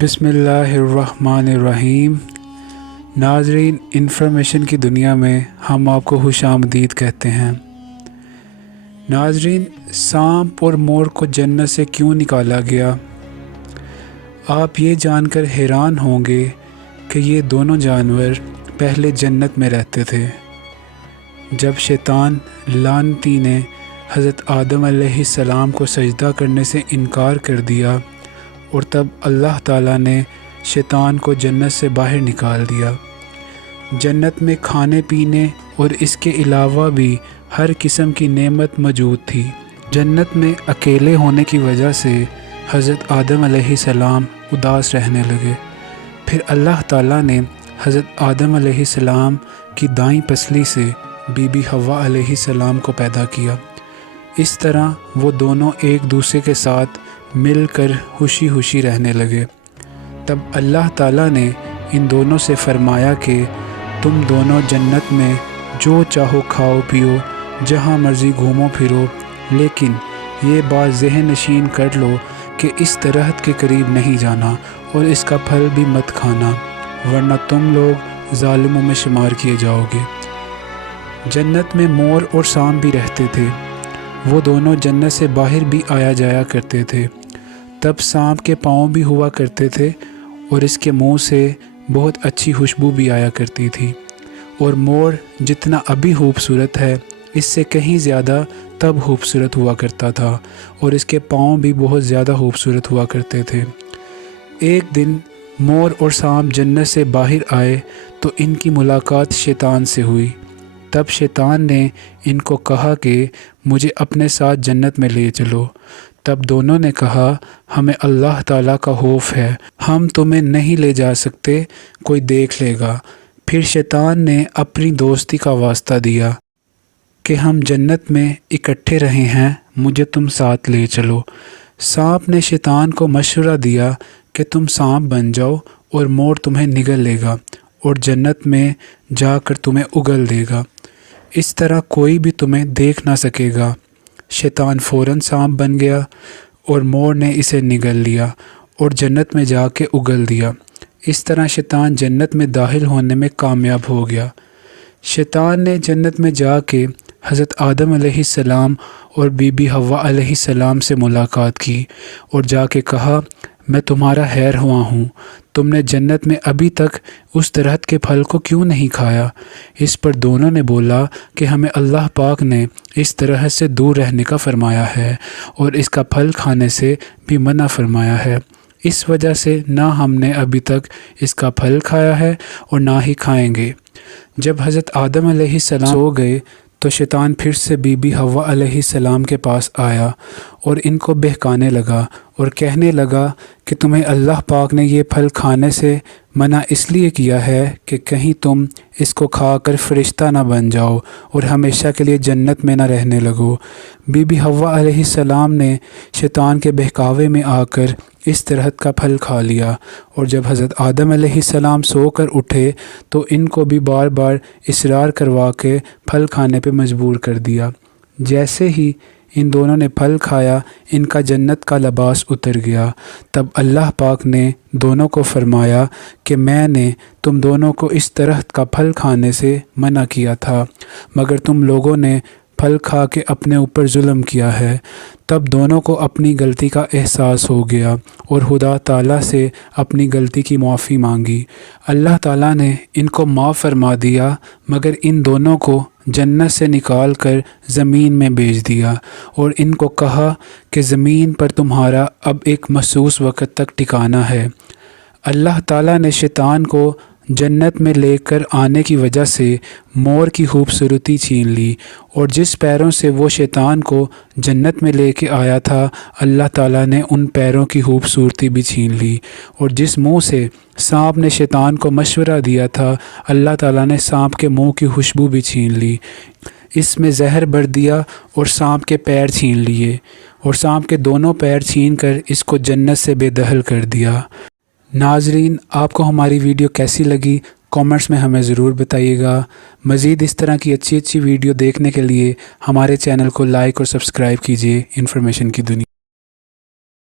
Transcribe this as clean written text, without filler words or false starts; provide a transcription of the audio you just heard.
बिस्मिल्लाहिर्रहमानिर्रहीम। नाज़रीन, इंफॉर्मेशन की दुनिया में हम आपको खुशामदीद कहते हैं। नाज़रीन, सांप और मोर को जन्नत से क्यों निकाला गया? आप ये जानकर हैरान होंगे कि ये दोनों जानवर पहले जन्नत में रहते थे। जब शैतान लानती ने हज़रत आदम अलैहिस्सलाम को सजदा करने से इनकार कर दिया और तब अल्लाह ताला ने शैतान को जन्नत से बाहर निकाल दिया। जन्नत में खाने पीने और इसके अलावा भी हर किस्म की नेमत मौजूद थी। जन्नत में अकेले होने की वजह से हज़रत आदम अलैहिस्सलाम उदास रहने लगे। फिर अल्लाह ताला ने हज़रत आदम अलैहिस्सलाम की दाईं पसली से बीबी हव्वा अलैहिस्सलाम को पैदा किया। इस तरह वो दोनों एक दूसरे के साथ मिलकर खुशी खुशी रहने लगे। तब अल्लाह ताला ने इन दोनों से फरमाया कि तुम दोनों जन्नत में जो चाहो खाओ पियो, जहाँ मर्ज़ी घूमो फिरो, लेकिन ये बात ज़हन नशीन कर लो कि इस दरख्त के करीब नहीं जाना और इसका फल भी मत खाना, वरना तुम लोग ज़ालिमों में शुमार किए जाओगे। जन्नत में मोर और सांप भी रहते थे। वो दोनों जन्नत से बाहर भी आया जाया करते थे। तब सांप के पाँव भी हुआ करते थे और इसके मुंह से बहुत अच्छी खुशबू भी आया करती थी। और मोर जितना अभी खूबसूरत है, इससे कहीं ज़्यादा तब खूबसूरत हुआ करता था और इसके पाँव भी बहुत ज़्यादा खूबसूरत हुआ करते थे। एक दिन मोर और सांप जन्नत से बाहर आए तो इनकी मुलाकात शैतान से हुई। तब शैतान ने इनको कहा कि मुझे अपने साथ जन्नत में ले चलो। तब दोनों ने कहा, हमें अल्लाह ताला का खौफ है, हम तुम्हें नहीं ले जा सकते, कोई देख लेगा। फिर शैतान ने अपनी दोस्ती का वास्ता दिया कि हम जन्नत में इकट्ठे रहे हैं, मुझे तुम साथ ले चलो। सांप ने शैतान को मशवरा दिया कि तुम सांप बन जाओ और मोर तुम्हें निगल लेगा और जन्नत में जाकर तुम्हें उगल देगा। इस तरह कोई भी तुम्हें देख ना सकेगा। शैतान फ़ौरन सांप बन गया और मोर ने इसे निगल लिया और जन्नत में जाके उगल दिया। इस तरह शैतान जन्नत में दाखिल होने में कामयाब हो गया। शैतान ने जन्नत में जाके हज़रत आदम अलैहिस्सलाम और बीबी हव्वा अलैहिस्सलाम से मुलाकात की और जाके कहा, मैं तुम्हारा हैर हुआ हूँ, तुमने जन्नत में अभी तक उस दरख्त के फल को क्यों नहीं खाया? इस पर दोनों ने बोला कि हमें अल्लाह पाक ने इस दरख्त से दूर रहने का फरमाया है और इसका फल खाने से भी मना फरमाया है। इस वजह से ना हमने अभी तक इसका फल खाया है और ना ही खाएंगे। जब हज़रत आदम अलैहिस्सलाम सो गए तो शैतान फिर से बीबी हव्वा अलैहिस्सलाम के पास आया और इनको बहकाने लगा और कहने लगा कि तुम्हें अल्लाह पाक ने ये फल खाने से मना इसलिए किया है कि कहीं तुम इसको खाकर फ़रिश्ता ना बन जाओ और हमेशा के लिए जन्नत में ना रहने लगो। बीबी हव्वा अलैहिस्सलाम ने शैतान के बहकावे में आकर इस दरख्त का फल खा लिया और जब हज़रत आदम अलैहिस्सलाम सोकर उठे तो इनको भी बार बार इसरार करवा के फल खाने पे मजबूर कर दिया। जैसे ही इन दोनों ने फल खाया, इनका जन्नत का लिबास उतर गया। तब अल्लाह पाक ने दोनों को फरमाया कि मैंने तुम दोनों को इस दरख्त का फल खाने से मना किया था, मगर तुम लोगों ने फल खा के अपने ऊपर जुल्म किया है। तब दोनों को अपनी गलती का एहसास हो गया और खुदा ताला से अपनी गलती की माफ़ी मांगी। अल्लाह ताला ने इनको माफ़ फरमा दिया, मगर इन दोनों को जन्नत से निकाल कर ज़मीन में भेज दिया और इनको कहा कि ज़मीन पर तुम्हारा अब एक मखसूस वक़्त तक ठिकाना है। अल्लाह ताला ने शैतान को जन्नत में लेकर आने की वजह से मोर की खूबसूरती छीन ली और जिस पैरों से वो शैतान को जन्नत में लेके आया था, अल्लाह ताला ने उन पैरों की खूबसूरती भी छीन ली और जिस मुंह से सांप ने शैतान को मशवरा दिया था, अल्लाह ताला ने सांप के मुंह की खुशबू भी छीन ली। इसमें जहर भर दिया और सांप के पैर छीन लिए और सांप के दोनों पैर छीन कर इसको जन्नत से बेदखल कर दिया। नाजरीन, आपको हमारी वीडियो कैसी लगी کامنٹس میں ہمیں ضرور بتائیے گا۔ مزید اس طرح کی اچھی ویڈیو دیکھنے کے لیے ہمارے چینل کو لائک اور سبسکرائب کیجیے۔ انفارمیشن کی دنیا۔